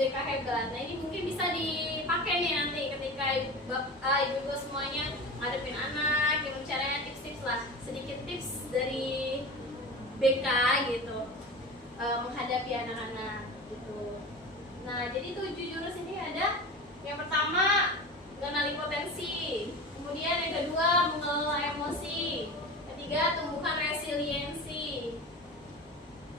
BK hebat. Nah, ini mungkin bisa dipakai nih nanti ketika ibu-ibu semuanya ngadepin anak, gimana caranya, tips-tips lah, sedikit tips dari BK gitu, menghadapi anak-anak gitu. Nah, jadi 7 jurus ini ada, yang pertama mengenali potensi, kemudian yang kedua mengelola emosi, ketiga tumbuhkan resiliensi,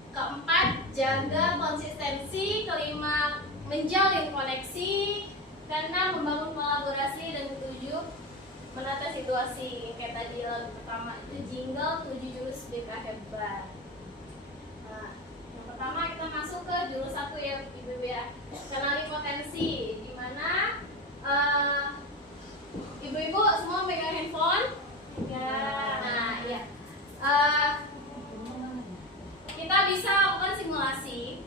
keempat jaga konsistensi, kelima menjalin koneksi, keenam membangun kolaborasi, dan ketujuh menata situasi. Kayak tadi lagu pertama itu jingle 7 jurus BK hebat. Nah, yang pertama kita masuk ke jurus 1 ya ibu-ibu ya, kenali potensi, dimana ibu-ibu semua pegang handphone ya. Nah ya, kita bisa lakukan simulasi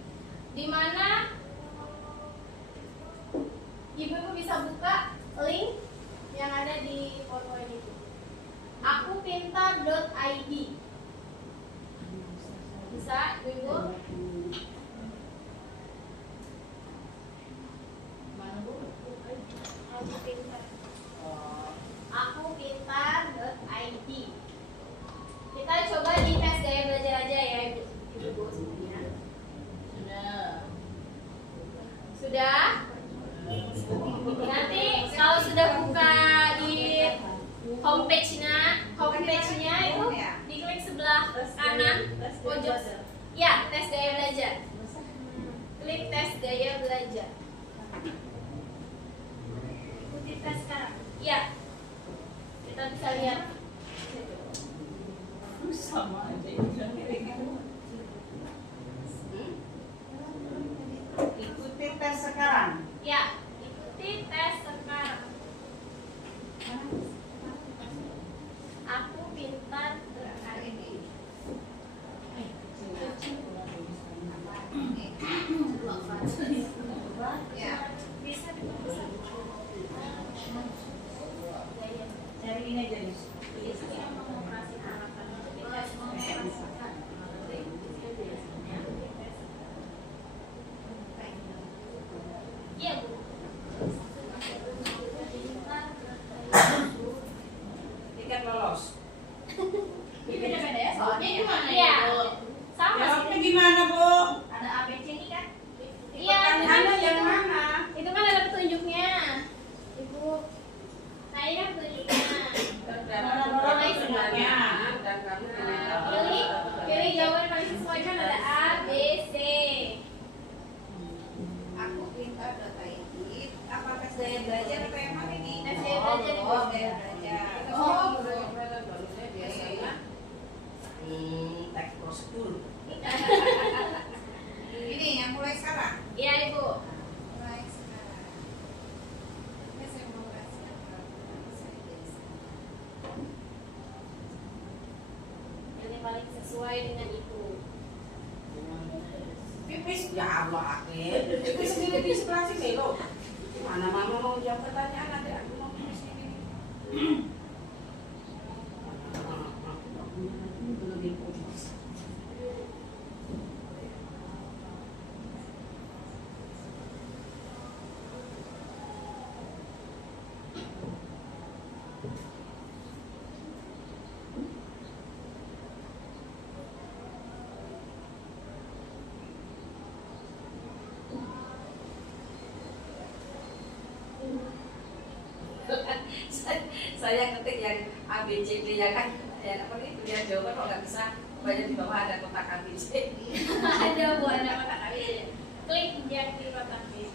di mana ibu-ibu bisa buka link yang ada di PowerPoint itu, akupintar.id. Bisa ibu-ibu? Mana bu? Akupintar.id. Kita coba di tes gaya belajar aja ya ibu-ibu semuanya. Sudah? Nanti kalau sudah buka di homepage-nya itu diklik sebelah kanan pojok. Ya, tes gaya belajar. Klik tes gaya belajar. Ikuti tes sekarang. Ya. Kita bisa lihat. Sama aja. Ikuti tes sekarang. Ya, ikuti tes sekarang. Aku pintar berani. Ya, bisa dipesan. Cari ini aja nih. Biasanya mengoperasi harapan kita mengoperasikan. Iya bu. Tiket lolos. Ini beda-beda ya soalnya gimana ya? Sama Jawabnya sih. gimana bu? Ada ABC ini kan? Iya. Pertanyaannya yang mana? Itu kan ada petunjuknya, ibu. Nah ini kan petunjuknya. Mulai semuanya. Dan kamu Pilih jawaban paling sesuai kan ada A, B, C. Aku pintar.id. Apa tes gaya belajar apa emang ini? Tes gaya belajar. Oh, gaya belajar. bagusnya biasanya teks prosedur. Ini yang mulai sekarang. Iya ibu. Mulai sekarang. Ini saya mau kasih Yang paling sesuai dengan itu. Pipis ya Allah akhir. Pipis sendiri di sebelah sini loh. Mana mama mau jawab pertanyaan nanti aku mau pipis ini. saya ketik yang A B C D ya kan ya apa nih dia jawaban kok nggak bisa banyak di bawah ada kotak A B C. Ada bu, ada kotak ABC. Klik yang di kotak itu.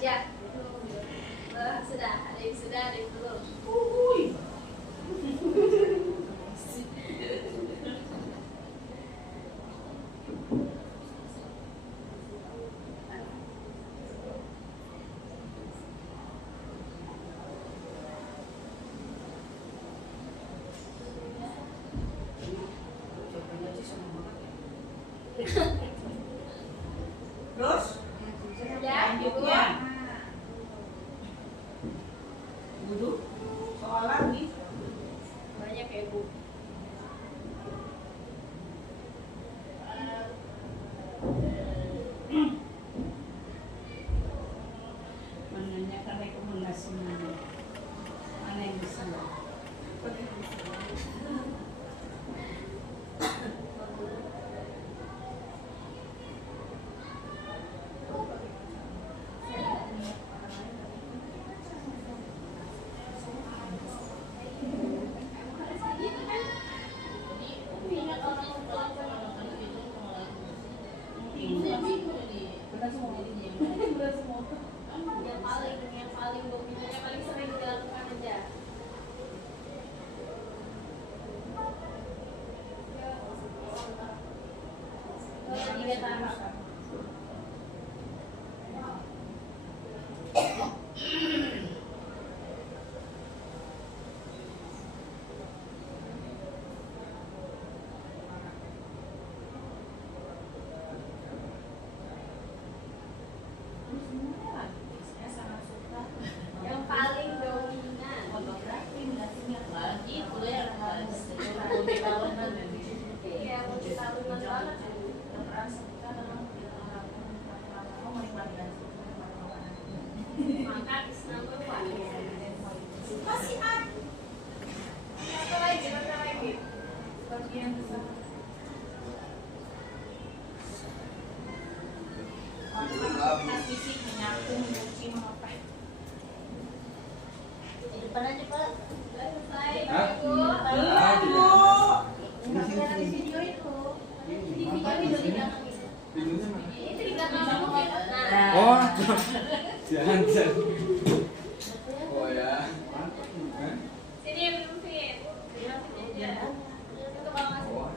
kerja. Sudah, ada yang sudah, ada yang belum. Terus? Ya, Ibu. Duduk. Soal lagi. Banyak ya, Bu. Menanyakan rekomendasi mana? Mana yang bisa? Yang paling dominan, yang paling sering dilakukan aja. Kalau tiga tahap. Yang paling dominan. Iya, multi tahunan banget. Maka is number one. Masih ada. Apa lagi? Apa lagi? Di depan aja, Pak. Sudah selesai, Ibu. Di video itu. Di video itu di belakang itu. Itu di belakang kamu kan? Nah. Oh, jangan. Oh ya. Sini ya, belum fit. Aja. Itu bawah masuk.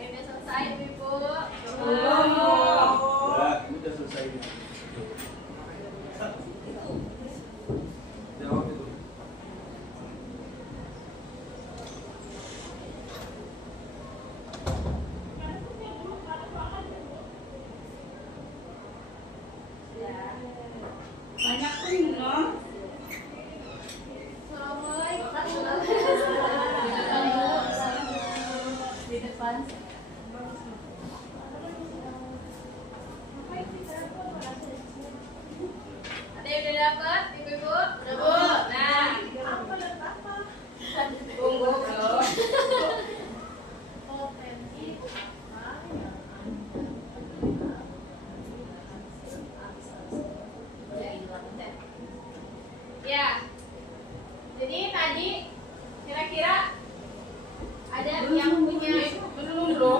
Udah selesai, Ibu. Udah selesai. Jawab itu. Banyak minum. Di depan. Ada yang udah dapat, Ibu-ibu? Udah, Bu. Nah, Tunggu, bro. ya. Jadi tadi kira-kira ada yang punya Belum, bro.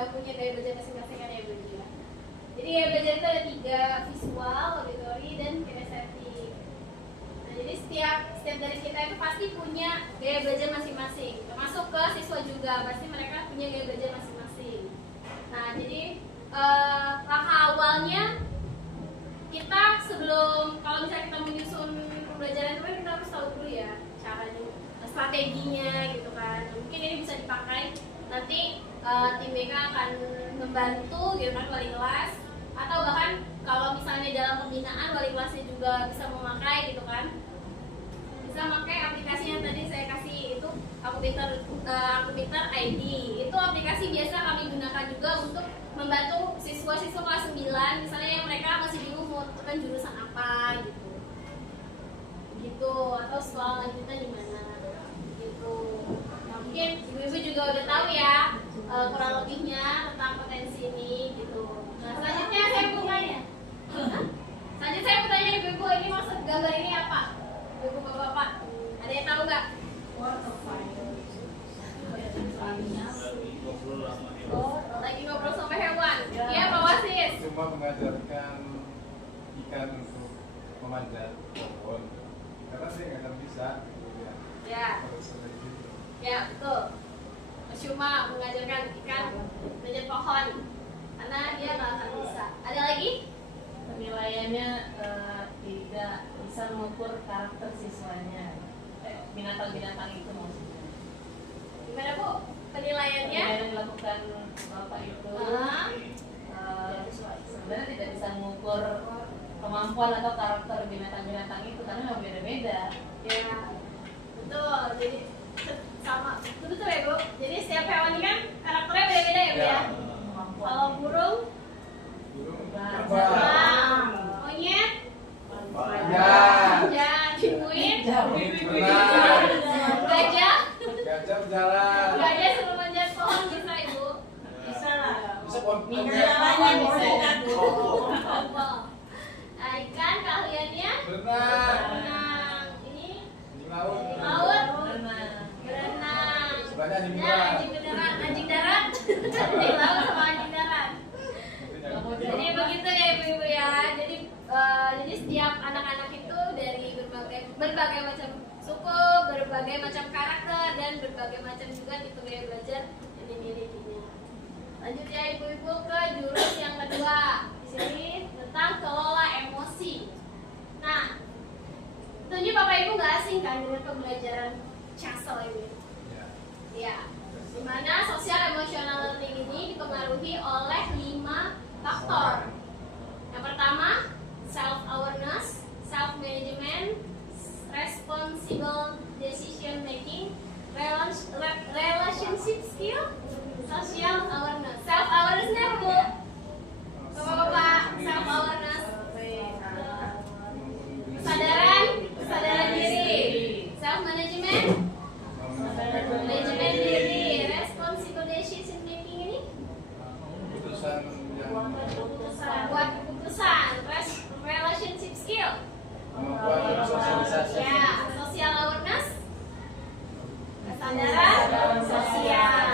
juga punya gaya belajar masing-masing kan ya Bu ya. Jadi gaya belajar itu ada 3, visual, auditory, dan kinestetik. Nah, jadi setiap dari kita itu pasti punya gaya belajar masing-masing. Termasuk ke siswa juga, pasti mereka punya gaya belajar masing-masing. Nah, jadi langkah awalnya kita sebelum, kalau misalnya kita menyusun pembelajaran itu kan kita harus tahu dulu ya caranya, strateginya gitu kan. Mungkin ini bisa dipakai nanti tim BK akan membantu gitu kan wali kelas, atau bahkan kalau misalnya dalam pembinaan wali kelasnya juga bisa memakai gitu kan, bisa pakai aplikasi yang tadi saya kasih itu Aku Pintar ID. Itu aplikasi biasa kami gunakan juga untuk membantu siswa-siswa kelas 9 misalnya yang mereka masih bingung mau menentukan jurusan apa gitu, atau sekolah lanjutan di mana gitu. Nah, mungkin ibu-ibu juga udah tahu ya kurang lebihnya tentang potensi ini gitu. Nah, selanjutnya saya mau tanya. Selanjutnya saya mau tanya ibu-ibu, ini maksud gambar ini apa? Ibu bapak-bapak, ada yang tahu nggak? Oh, lagi ngobrol sama hewan. Iya, Pak Wasis. Cuma mengajarkan ikan untuk memanjat pohon. Karena dia nggak akan bisa. Ya. Harus ada di situ. Ya, betul. Cuma mengajarkan ikan manjat pohon karena dia nggak akan bisa. Ada lagi? Penilaiannya tidak bisa mengukur karakter siswanya, binatang-binatang itu maksudnya. Gimana Bu? Penilaiannya? Yang dilakukan Bapak itu sebenarnya tidak bisa mengukur kemampuan atau karakter binatang-binatang itu karena memang beda-beda. Ya, betul. Jadi sama, betul ya Bu. Jadi setiap hewan ini kan karakternya beda-beda ya Bu ya. Kalau burung, terbang. Monyet, Ya. pinguin, Benar. gajah, Gajah berjalan. gajah suruh manjat pohon bisa Ibu. Bisa lah. Bisa pohon. Nah, ikan keahliannya Benar. berenang. Ini Anjing laut. laut, Berenang. berenang. Sebenarnya anjing Ya, darat. anjing darat, anjing darat, anjing laut sama anjing darat. Jadi begitu ya ibu-ibu ya. Jadi setiap anak-anak itu dari berbagai macam suku, berbagai macam karakter, dan berbagai macam juga tipe gaya belajar yang dimilikinya. Lanjut ya ibu-ibu ke jurus yang kedua. Di sini tentang kelola emosi. Nah, tentunya Bapak Ibu nggak asing kan dengan pembelajaran CASEL ini? Ya, dimana sosial emotional learning ini dipengaruhi oleh 5 faktor. Yang pertama, self awareness, self management, responsible decision making, relationship skill, social awareness. Self awareness-nya Bu, Bapak-bapak, self awareness, kesadaran diri, self management, manajemen diri, responsible decision making ini Keputusan yang buat keputusan, relationship skill, kemampuan bersosialisasi. ya, social awareness, kesadaran sosial.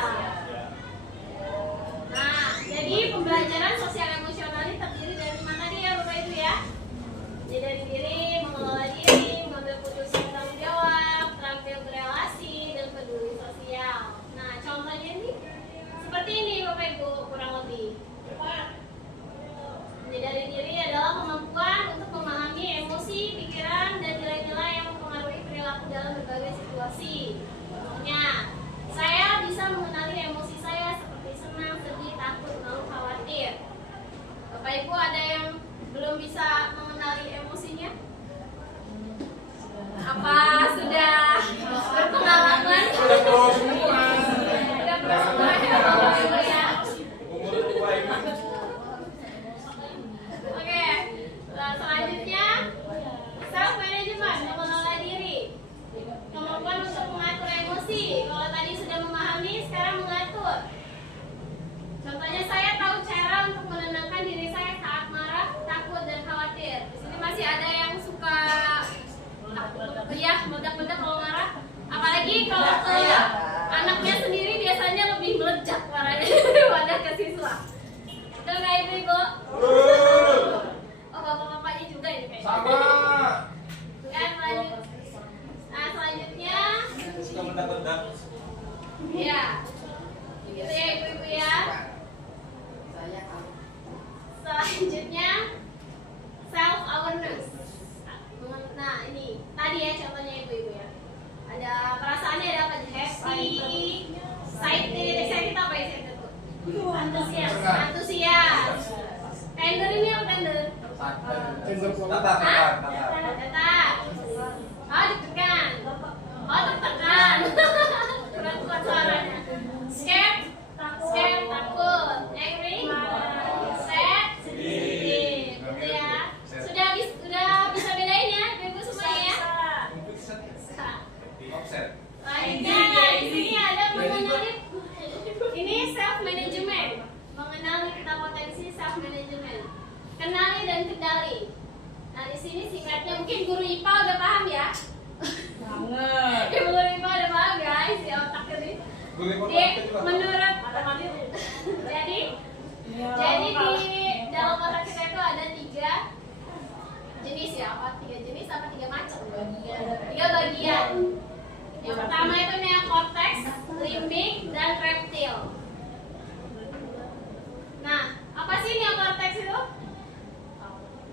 Antusias. Antusias. Tender ini apa tender? Tatar. Datar. Oh, deg-degan. Oh, tertekan. Kuat suaranya. Scared. Scared, takut. Angry. Sad. Sedih. Gitu ya. Sudah bisa bedain ya, ibu semuanya ya? Offset. Nah, di sini ada mengenali. Ini self management. Mengenali kita potensi self management. Kenali dan kendali. Nah, di sini singkatnya mungkin guru IPA udah paham ya? Banget. Guru IPA udah paham guys, si otak ini. Menurut jadi di dalam otak kita itu ada 3 jenis ya, apa 3 jenis apa 3 macam? 3 bagian. Yang pertama itu neokortex, limbik, dan reptil. Nah, apa sih neokortex itu?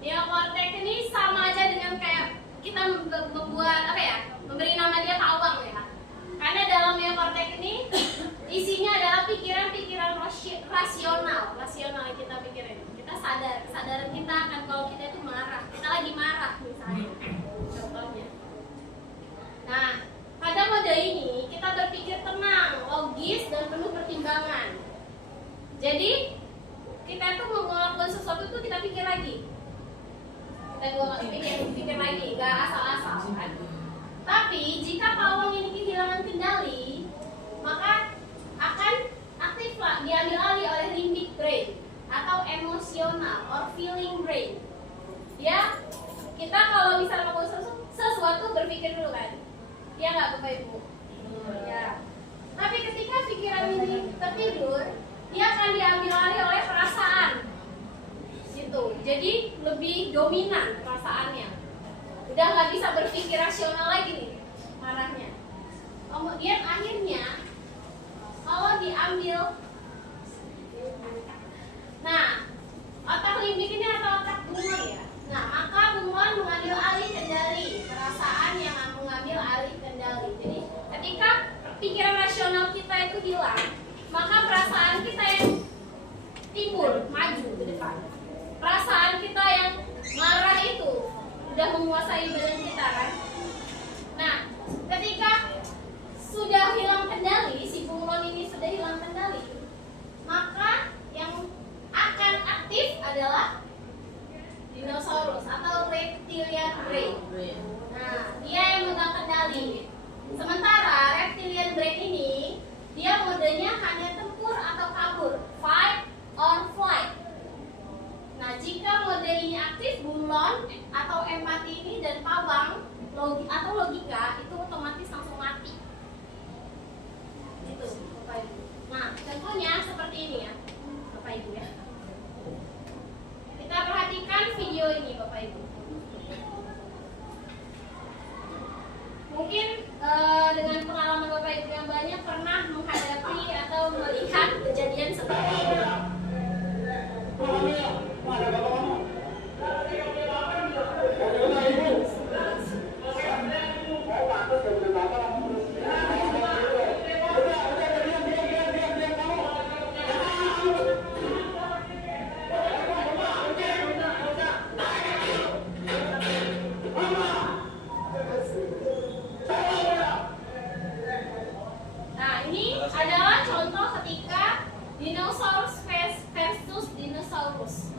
Neokortex ini sama aja dengan kayak kita membuat apa ya? Memberi nama dia pawang ya. Karena dalam neokortex ini isinya adalah pikiran-pikiran rasional yang kita pikirin. Kita kesadaran kita akan kalau kita itu marah, kita lagi marah misalnya. Contohnya. Nah, pada mode ini kita berpikir tenang, logis, dan penuh pertimbangan. Jadi kita tuh mau melakukan sesuatu itu kita pikir lagi. Kita pikir lagi, gak asal-asal kan. Tapi jika pawang ini kehilangan kendali, maka akan aktiflah diambil alih oleh limbic brain atau emosional or feeling brain. Ya, kita kalau misalnya mau sesuatu berpikir dulu kan. Ya nggak Bapak Ibu? Ya. Tapi ketika pikiran ini tertidur, dia akan diambil alih oleh perasaan. Gitu. Jadi lebih dominan perasaannya. Udah nggak bisa berpikir rasional lagi nih marahnya. Kemudian akhirnya kalau diambil, nah otak limbik ini atau otak bunglon ya. Nah maka bunglon mengambil alih kendali, perasaan yang mengambil alih kendali. Jadi ketika pikiran rasional kita itu hilang, maka perasaan kita yang timbul maju ke depan. Perasaan kita yang marah itu udah menguasai badan kita kan. Nah, ketika sudah hilang kendali, si bunglon ini sudah hilang kendali, maka yang akan aktif adalah dinosaurus atau reptilian brain. Nah, dia yang megang kendali. Sementara reptilian brain ini dia modenya hanya tempur atau kabur, fight or flight. Nah, jika mode ini aktif, bunglon atau empati ini dan pawang atau logika itu otomatis langsung mati. Gitu, Bapak Ibu. Nah, contohnya seperti ini ya, Bapak Ibu ya. Kita perhatikan video ini, Bapak Ibu. Mungkin dengan pengalaman Bapak Ibu yang banyak pernah menghadapi atau melihat kejadian seperti ini. Nah, ini adalah contoh ketika dinosaurus versus dinosaurus.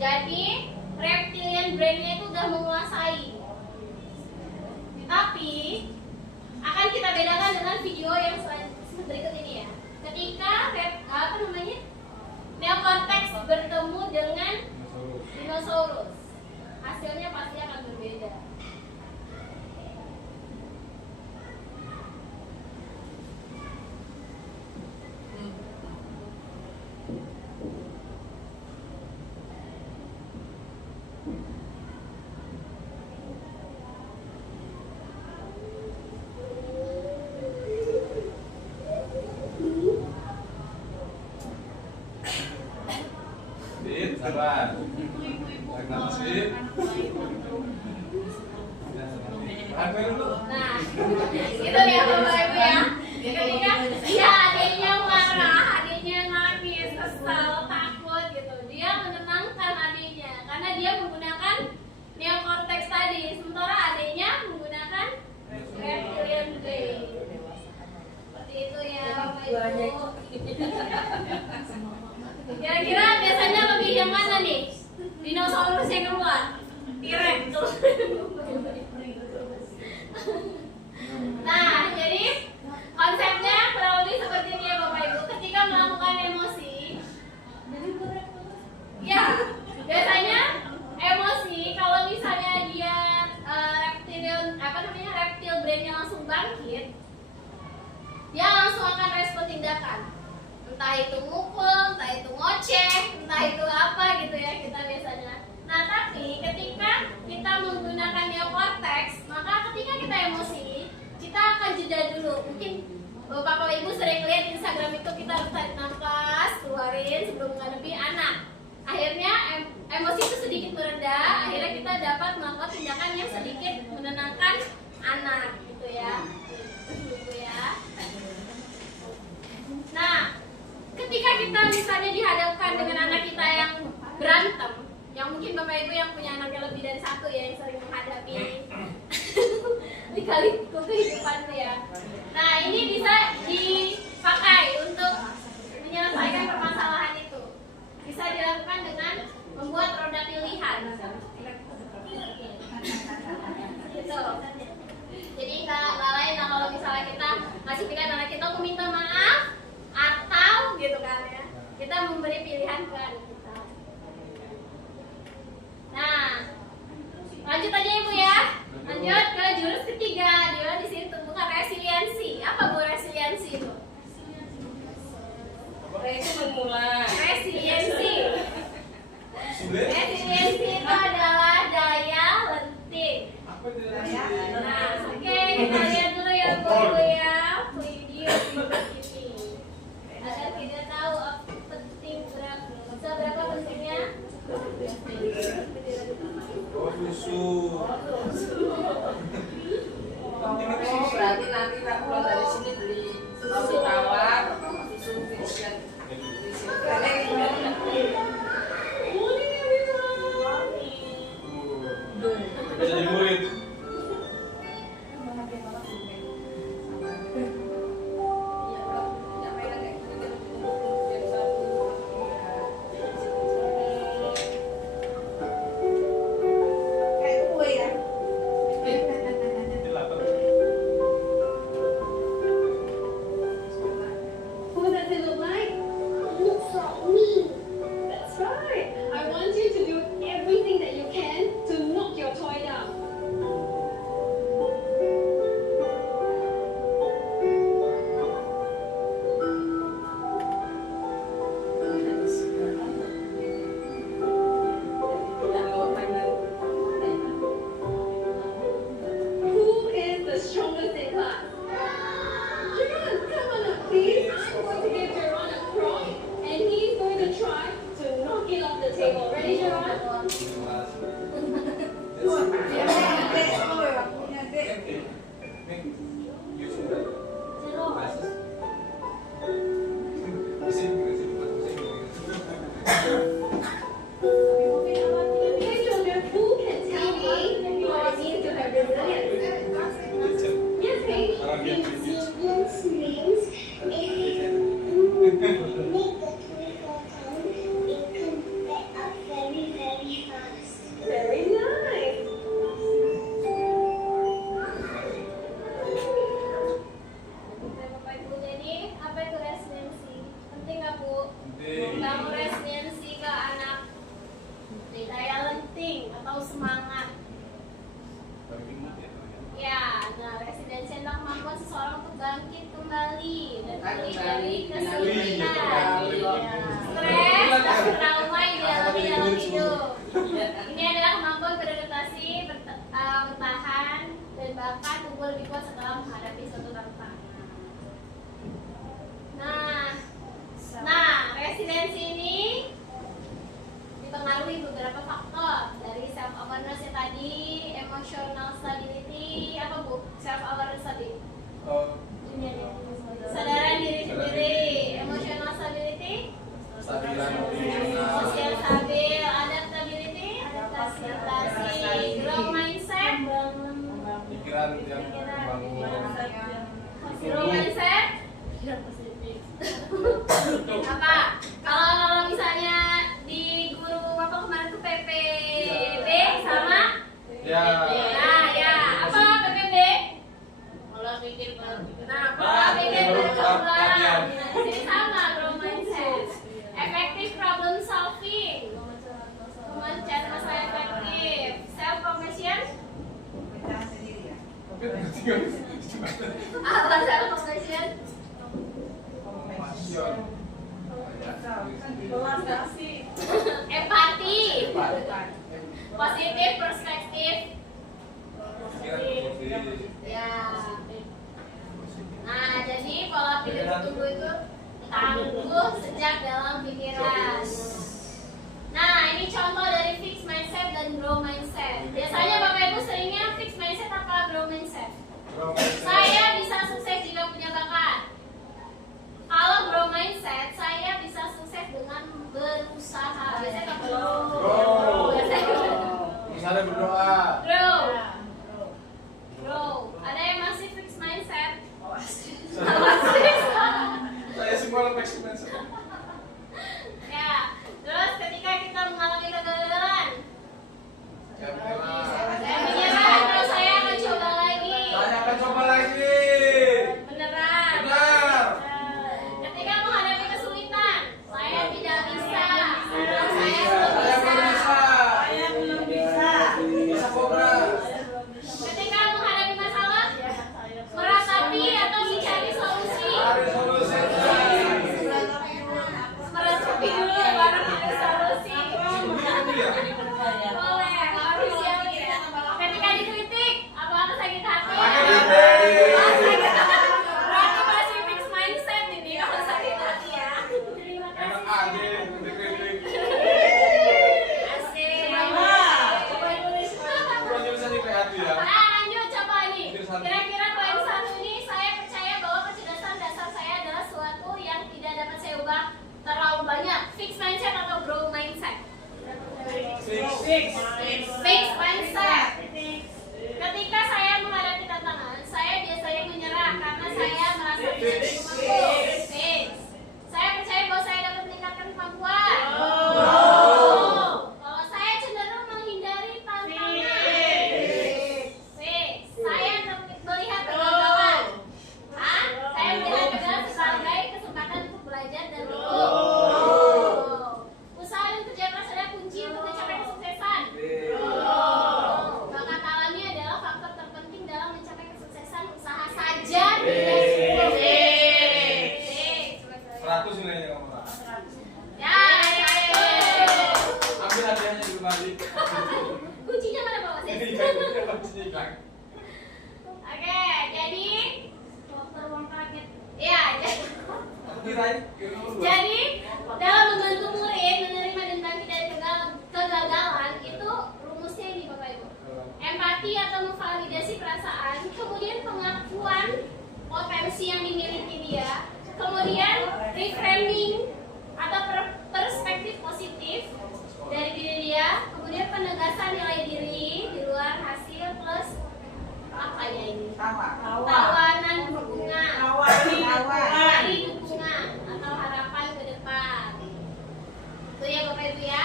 Jadi reptilian brainnya itu udah menguasai. Tapi akan kita bedakan dengan video yang berikut ini ya. Ketika neokortex bertemu dengan dinosaurus, hasilnya pasti akan berbeda. Sabar. Napas sedikit. Tahan dulu. Nah, itu ya Bapak Ibu ya. Ketika ya adiknya Kira-kira biasanya lebih yang mana nih? Dinosaurus yang keluar? T-Rex. Nah, jadi konsepnya kurang lebih seperti ini ya Bapak Ibu. Ketika melakukan emosi, ya biasanya emosi kalau misalnya dia reptil brainnya langsung bangkit, dia langsung akan respon tindakan. Entah itu mukul, entah itu ngoceh, entah itu apa gitu ya kita biasanya. Nah tapi ketika kita menggunakan neokortex, maka ketika kita emosi, kita akan jeda dulu. Mungkin Bapak Ibu sering lihat Instagram itu kita harus tarik nafas, keluarin sebelum menghadapi anak. Akhirnya emosi itu sedikit mereda, akhirnya kita dapat melakukan tindakan yang sedikit menenangkan anak gitu ya. Gitu ya. Nah, ketika kita misalnya dihadapkan dengan anak kita yang berantem, yang mungkin Bapak Ibu yang punya anaknya lebih dari satu ya, yang sering menghadapi lika-liku kehidupan ya. Nah, ini bisa dipakai untuk menyelesaikan permasalahan itu. Bisa dilakukan dengan membuat roda pilihan. Gitu. Jadi nggak lain lah kalau misalnya kita ngasih pilihan anak kita untuk minta maaf atau gitu kan ya, kita memberi pilihan ke anak kita. Nah, lanjut aja Ibu ya. Lanjut ke jurus ketiga. Dia di sini tumbuhkan resiliensi. Apa Bu resiliensi itu? Itu bermula. Resiliensi. Resiliensi itu adalah daya lenting. Nah, oke, kita lihat dulu ya Bu ya video ini. Agar tidak tahu penting seberapa pentingnya. Oh, berarti nanti kita pulang dari sini beli susu tawar, susu fisik. Bisa jadi murid. What does it look like? Looks like me. That's right. I want you to do everything that you can to knock your toy down. Who is the strongest in class? Jerron, come on up, please. I'm going to give Jerron a prop, and he's going to try to knock it off the table. Ready, Jerron? Okay, children, who can tell me what it means to have resilience? Yes, Paige. Resilience means if you make the twinkle town, it can get up very, very fast. Very nice. Bapak Ibu, jadi apa itu resiliensi? Penting nggak Bu? Penting. Membangun resiliensi ke anak. Daya lenting atau semangat. Ya, nah resiliensi adalah kemampuan seseorang untuk bangkit kembali dan pulih dari kesulitan, stres dan trauma yang dialami dalam hidup. Ini adalah kemampuan beradaptasi, bertahan, dan bahkan tumbuh lebih kuat setelah menghadapi suatu tantangan. Nah, resiliensi ini dipengaruhi beberapa faktor, dari self awareness yang tadi, emotional stability, apa Bu? Self awareness tadi. Kesadaran diri sendiri, emotional stability, sosial stabil, adaptability, adaptasi, growth mindset, Pikiran yang membangun. Empati. Positif perspektif. Ya. Nah, jadi pola pikir tumbuh itu tangguh sejak dalam pikiran. Nah, ini contoh dari fixed mindset dan grow mindset. Biasanya Bapak Ibu seringnya fixed mindset apa grow mindset? Saya bisa sukses jika punya bakat. Kalau grow mindset, saya bisa sukses dengan berusaha. Biasanya apa? Grow. Biasanya Misalnya berdoa. grow. Grow. Ada yang masih fixed mindset? Saya semua lepas mindset. Ya. Terus ketika kita mengalami kegagalan, Ya benar. saya menyerah. Terus saya akan coba lagi. Saya akan coba lagi. Beneran. Benar. Ketika menghadapi kesulitan, saya tidak bisa. Saya Saya belum bisa. Belum bisa. Bisa kobra. Ketika menghadapi masalah, meratapi atau mencari solusi. Ada solusi. Meratapi dulu baru ada solusi. Boleh, harus siap ya. Ketika dikritik, apakah sakit hati? Berarti masih fixed mindset ini kalau sakit hati ya. Terima Enak kasih. aja kritik-kritik. Asik. Kurang bisa dikreatif ya. Nah, lanjut coba nih. Kira-kira poin satu ini, saya percaya bahwa kecerdasan dasar saya adalah suatu yang tidak dapat saya ubah terlalu banyak. Fixed mindset atau grow mindset? Fixed mindset. Ketika saya menghadapi tantangan, saya biasanya menyerah karena saya merasa tidak cukup mampu. Fixed. Saya percaya bahwa saya dapat meningkatkan kemampuan. Kalau saya cenderung menghindari tantangan. Fixed. Saya melihat kegagalan. Saya melihat kegagalan sebagai kesempatan untuk belajar dan tumbuh. Usaha dan kerja keras adalah kunci untuk mencapai kesuksesan. Bakat alami adalah faktor terpenting dalam mencapai kesuksesan usaha saja. Tidak cukup. 100 nilainya kamu lah. Ya, ayo. Ambil hadiahnya di rumah. Kuncinya mana Pak Ini Wasit? kan kuncinya hilang. Oke, jadi dokter uang kaget. Iya, Aku kirain nomor 2. jadi dalam membantu murid menerima dan bangkit dari kegagalan itu rumusnya ini Bapak Ibu. Empati atau memvalidasi perasaan, kemudian pengakuan potensi yang dimiliki dia, kemudian reframing atau perspektif positif dari diri dia, kemudian penegasan nilai diri di luar hasil plus apa ya ini? Tawanan dukungan. Dari dukungan atau harapan ke depan. Itu ya Bapak Ibu ya.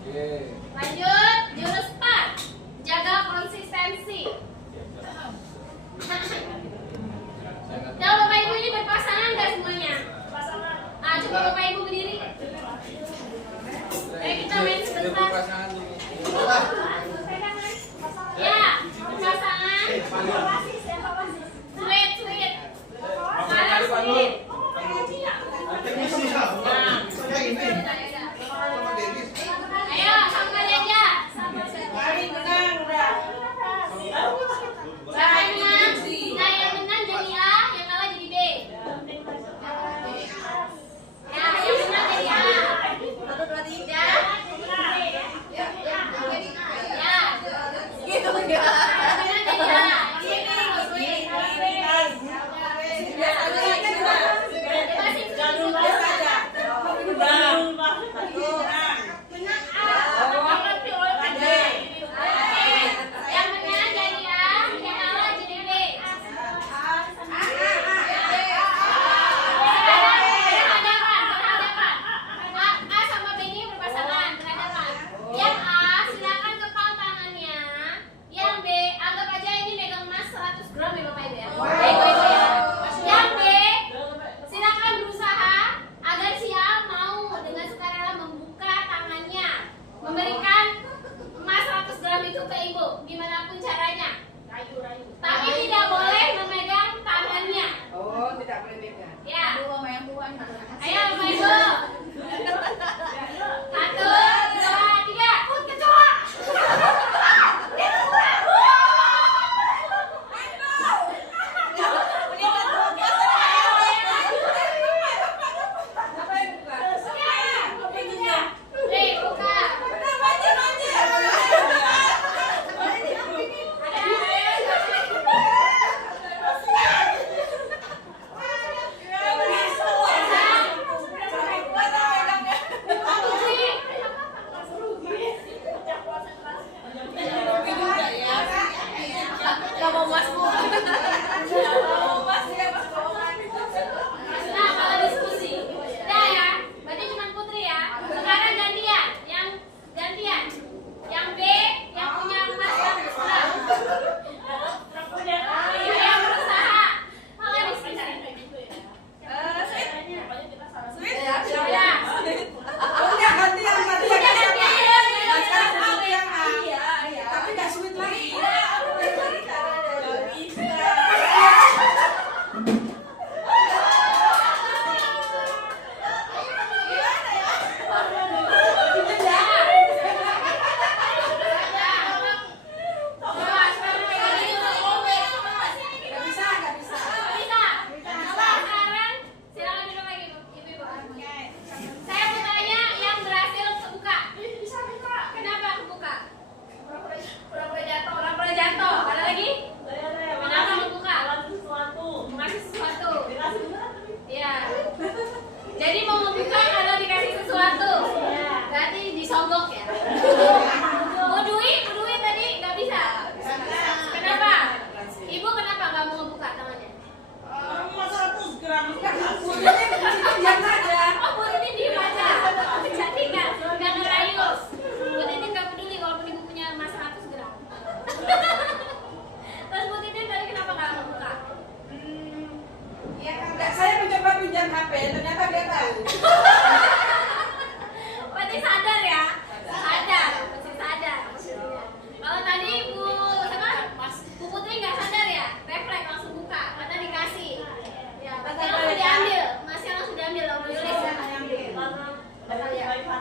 Oke. Lanjut, jurus 4. Jaga konsistensi. Kalau Bapak Ibu ini berpasangan nggak semuanya? Coba Bapak Ibu berdiri. Kita main sebentar. Ya, berpasangan. Sweet. Sekarang sweet. Ayo, sama aja. Siapa yang menang? Nah, yang menang jadi A, yang kalah jadi B. Ya, yang menang jadi A. Ya.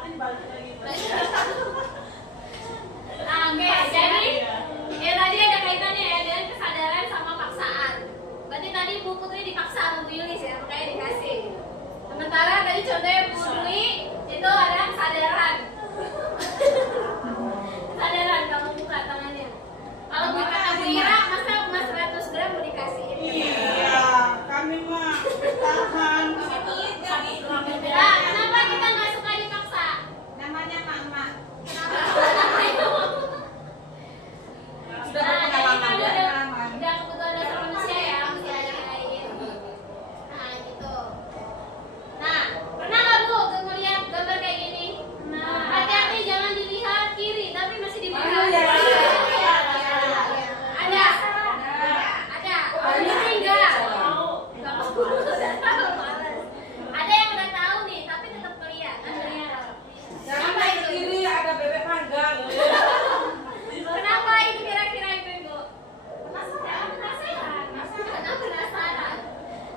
nanti balik lagi. Nah, oke, jadi ya tadi ada kaitannya ya dengan kesadaran sama paksaan. Berarti tadi Bu Putri dipaksa sama Bu Yulis ya, makanya dikasih. Sementara tadi contohnya Bu Dwi itu ada kesadaran. Kesadaran kamu buka tangannya. Kalau Bu kata Bu Ira, masa emas 100 gram mau dikasihin? Iya, kami mah tahan. Nah, kenapa kita nggak suka dipaksa? Namanya mama. Sudah Nah, jadi berpengalaman kan ya. udah kebutuhan dasar manusia ya, mesti ada air. Nah, gitu. Nah, pernah nggak Bu ngeliat gambar kayak gini? Nah, hati-hati jangan dilihat kiri, tapi masih dilihat. Oh, iya. Ada. Ada. Oh, ini enggak. Enggak mau. Udah tahu, males. Ada yang udah tahu nih, tapi tetap ngeliat. Jangan naik kiri ada bebek panggang. Kenapa itu kira-kira Ibu? Penasaran. Karena penasaran.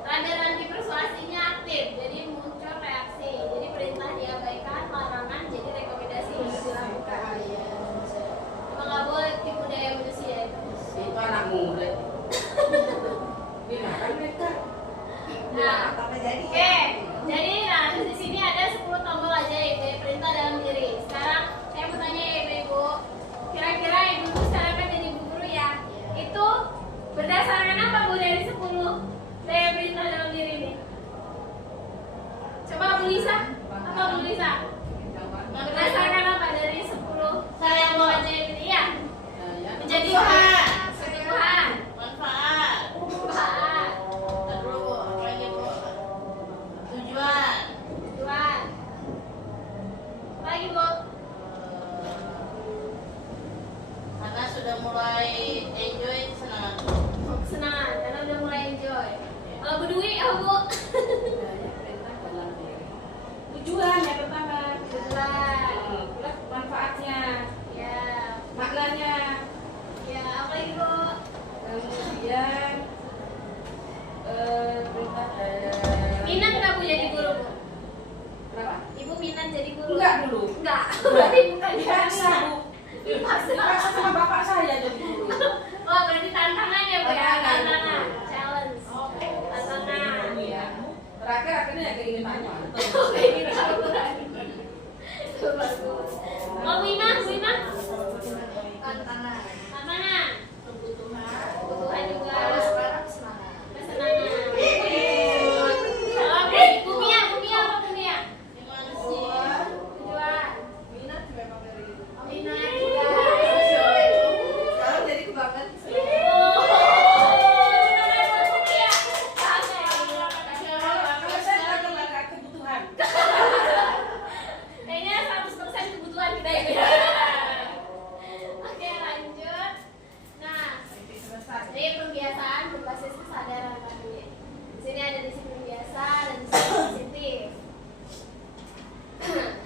Radar antipersuasinya aktif, jadi muncul reaksi. Jadi perintah diabaikan, larangan jadi rekomendasi dilakukan. Emang nggak boleh tipu daya manusia itu. Itu anak muda. Gimana mereka? Nah, Apa jadi? oke. Jadi nah di sini ada 10 tombol ajaib dari perintah dalam diri. Sekarang saya mau tanya ya Ibu. Kira-kira Ibu sekarang kan jadi Bu Guru ya. Itu berdasarkan apa Bu dari 10 dari perintah dalam diri ini? Coba Bu Lisa. Apa Bu Lisa? Berdasarkan apa dari 10 tombol ajaib ini? Iya. Menjadi Tuhan. Menjadi Tuhan. Manfaat. Manfaat. Terus Bu, apa lagi Bu? Tujuan. Tuhan. Apa lagi Bu? Karena sudah mulai enjoy senang. Kesenangan, karena udah mulai enjoy. Kalau Bu Dwi, Bu? Tujuan yang pertama. Tujuan. Plus manfaatnya, Ya. maknanya. Ya, apa lagi Bu? Kemudian perintah Minat nggak Bu jadi guru Bu? Kenapa? Ibu minat jadi guru? Enggak dulu. Enggak. Berarti bukan Dipaksa, Bu. Dipaksa. Dipaksa sama bapak saya jadi guru. Oh, berarti tantangan ya Bu ya? Tantangan. Tantangan. Challenge. Tantangan. Iya. Terakhir akhirnya ya keinginannya. Oke, kita bagus. Oh, Bu Ima? Tantangan. Tantangan. Kebutuhan juga. Kesenangan. Oke, Bu Mia apa Bu Mia? Gimana sih? Tujuan. Minat memang dari itu. Minat juga. Sekarang jadi kebanggaan. Kalau saya kagak kebutuhan. Kayaknya 100% kebutuhan kita ini. Oke, lanjut. Nah, jadi pembiasaan berbasis kesadaran tadi. Di sini ada disiplin biasa dan disiplin positif.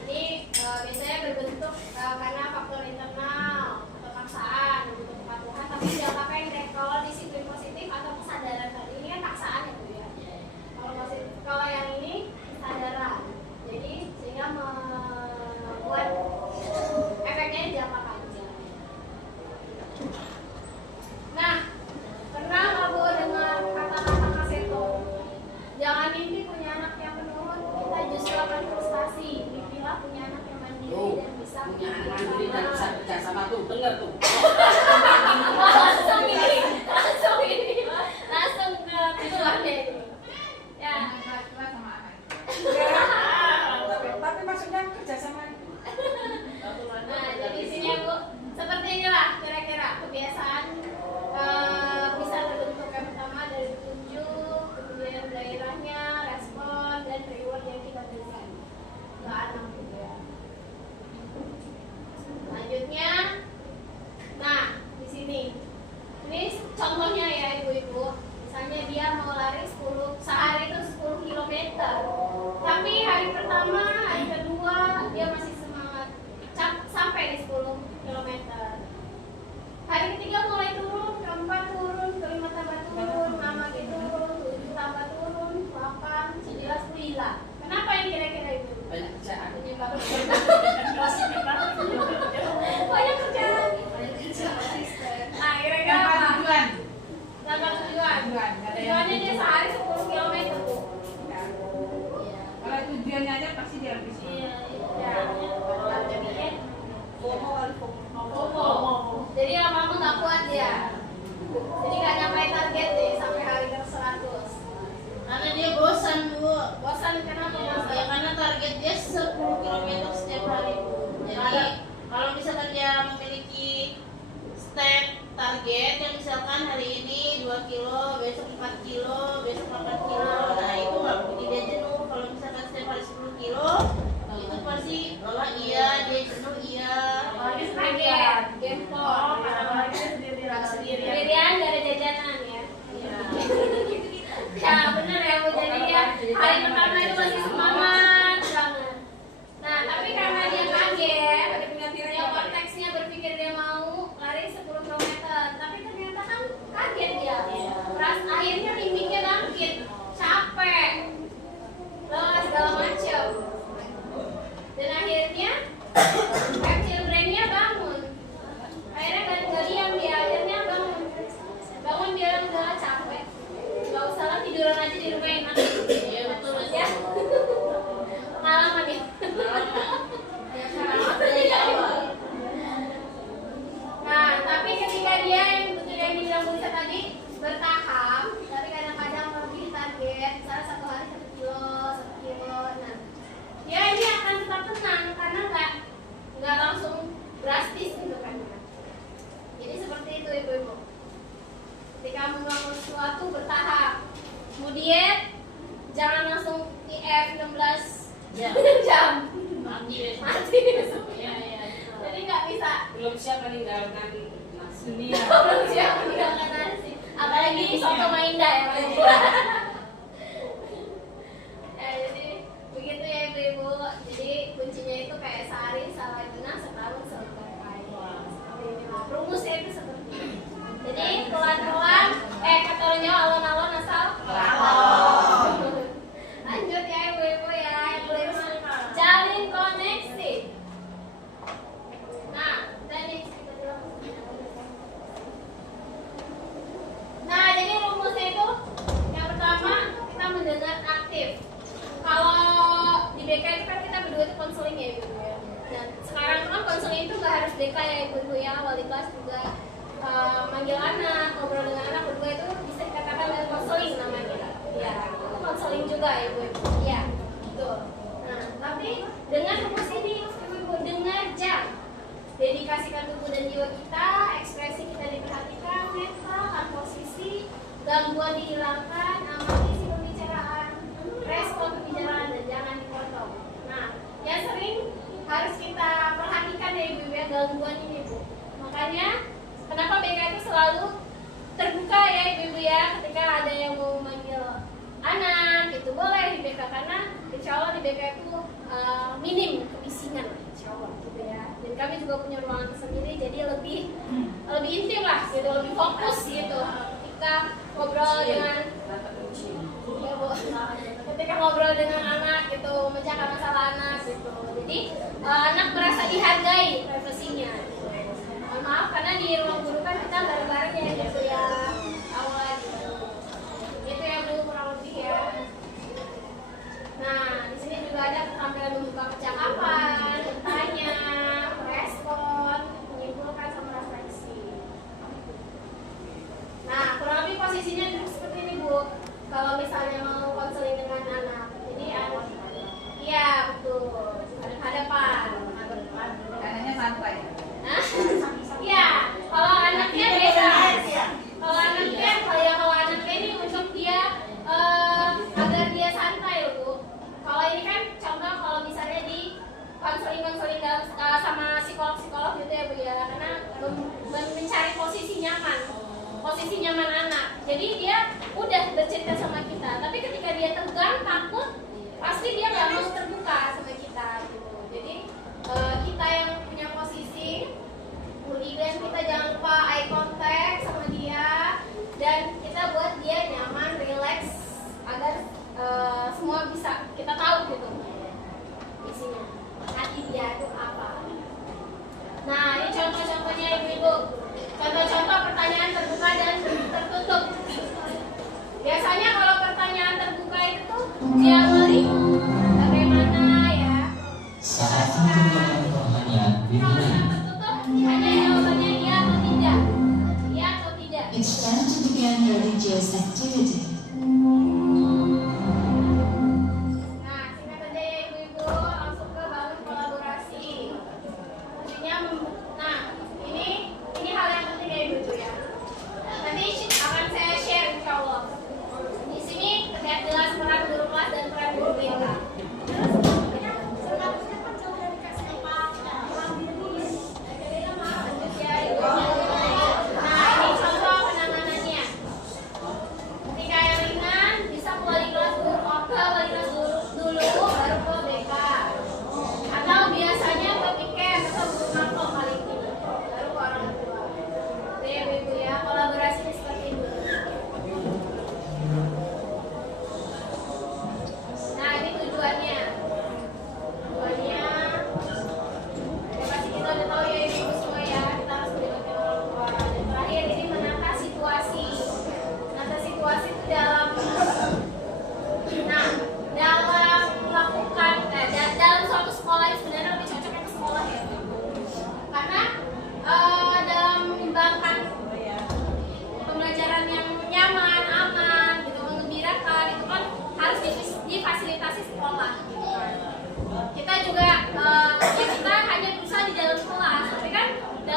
Ini biasanya berbentuk karena faktor internal atau paksaan untuk kepatuhan, tapi jangka pendek. Kalau disiplin positif atau kesadaran tadi ini kan paksaan ya Bu ya. Kalau yang ini kesadaran, jadi sehingga membuat efeknya jangka panjang. Nah, pernah nggak Bu dengar kata-kata Kaseto? Jangan mimpi punya anak yang menurut, kita justru akan frustasi. Mimpilah punya anak yang mandiri Tuh, dan bisa punya anak mandiri dan bisa kerja sama tuh, dengar tuh. langsung ke tujuannya ini. Ya. Tapi maksudnya kerja sama. Nah, jadi di sini ya Bu, seperti inilah kira-kira kebiasaan bisa terbentuk. Yang pertama dari petunjuk, kemudian gairahnya, respon, dan reward yang kita berikan ke anak gitu ya. Selanjutnya tujuannya aja pasti dia habis. Iya, jadinya FOMO kali FOMO. FOMO. Jadi lama-lama nggak kuat dia. Jadi nggak nyampe target deh sampai hari ke 100. Karena dia bosan Bu. Bosan kenapa Mas? Ya karena target dia 10 km setiap hari Bu. Jadi kalau misalkan dia memiliki step target yang misalkan hari ini 2 kilo, besok 4 kilo, besok 8 kilo. Nah itu nggak bikin dia jenuh. Kalau misalkan setiap hari 10 kilo itu pasti bahwa iya dia jenuh iya. Apalagi kaget, gempor, sendirian gak ada jajanan ya. Ya bener ya Bu, jadi dia hari pertama itu masih semangat banget. Nah tapi karena dia kaget, dia konteksnya berpikir dia mau lari 10 km, tapi ternyata kan kaget dia. Terus akhirnya limbingnya bangkit, capek, lelah segala macam. Dan akhirnya reptil brainnya bangun. Akhirnya gak diam dia, akhirnya bangun dia udah capek. Gak usah lah tiduran aja di rumah enak. Iya betul Ya. Pengalaman ya. dari awal. Nah, tapi ketika dia yang betul yang dibilang Bulisa tadi bertahap, tapi kadang-kadang lebih target, misalnya 1 hari 1 kilo, 1 kilo. Nah, dia ini akan tetap tenang karena nggak langsung drastis gitu kan. Jadi seperti itu ibu-ibu. Ketika membangun sesuatu bertahap, kemudian jangan langsung IF 16 jam. Mati besok. Mati. Iya iya. Jadi nggak bisa. Belum siap meninggalkan nasi. Belum siap meninggalkan nasi. Apalagi soto Maindah ya. Ya, jadi begitu ya ibu-ibu. Jadi kuncinya itu kayak sehari salah guna, setahun selesai. Seperti ini lah. Rumusnya itu seperti ini. Jadi pelan-pelan, katanya alon-alon asal alon. Lanjut ya ibu-ibu ya. Yang kelima, jalin koneksi. Nah, tadi kita bilang. Nah, jadi rumusnya itu yang pertama kita mendengar aktif. Kalau di BK itu kan kita berdua itu konseling ya ibu ya. Dan sekarang kan konseling itu nggak harus BK ya ibu ya, wali kelas juga manggil anak, ngobrol dengan anak berdua itu bisa dikatakan dengan konseling namanya. Ya, itu konseling juga ya ibu. Iya, betul. Nah, tapi dengan rumus ini ibu dengar jam. Dedikasikan tubuh dan jiwa kita, ekspresi kita diperhatikan, netralkan posisi, gangguan dihilangkan, amati isi pembicaraan, respon pembicaraan dan jangan dipotong. Nah, yang sering harus kita perhatikan ya ibu ya gangguan ini bu. Makanya kenapa BK itu selalu terbuka ya ibu ya ketika ada yang mau manggil anak itu boleh di BK karena insya Allah di BK itu minim kebisingan insya Allah gitu ya. Dan kami juga punya ruangan tersendiri jadi lebih intim lah gitu, lebih fokus gitu ketika ngobrol dengan ya bu, ketika ngobrol dengan anak gitu, memecahkan masalah anak gitu. Jadi anak merasa dihargai privasinya. Mohon maaf karena di ruang guru kan kita bareng-bareng ya gitu ya awal gitu. Itu ya bu kurang lebih ya. Nah di sini juga ada keterampilan membuka percakapan, bertanya, merespon, menyimpulkan sama refleksi. Nah kurang lebih posisinya duduk seperti ini bu. Kalau misalnya mau konseling dengan anak, jadi anak, iya betul, hadapan. Kanannya santai. Hah? Iya, kalau anaknya beda. Kalau anaknya ini untuk dia agar dia santai loh bu. Kalau ini kan contoh kalau misalnya di konseling sama psikolog gitu ya bu ya, karena mencari posisi nyaman anak. Jadi dia udah bercerita sama kita, tapi ketika dia tegang, takut, pasti dia nggak mau terbuka sama kita gitu. Jadi kita yang punya posisi, kemudian kita jangan lupa eye contact sama dia dan kita buat dia nyaman, relax agar semua bisa kita tahu gitu isinya, hati dia itu apa. Nah ini contoh-contohnya ibu-ibu, contoh-contoh pertanyaan terbuka dan tertutup. Biasanya kalau pertanyaan terbuka itu diawali bagaimana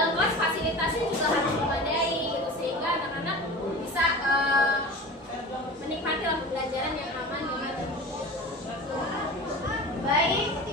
dalam kelas fasilitasnya juga harus memadai gitu, sehingga anak-anak bisa menikmati pembelajaran yang aman, nyaman, dan baik.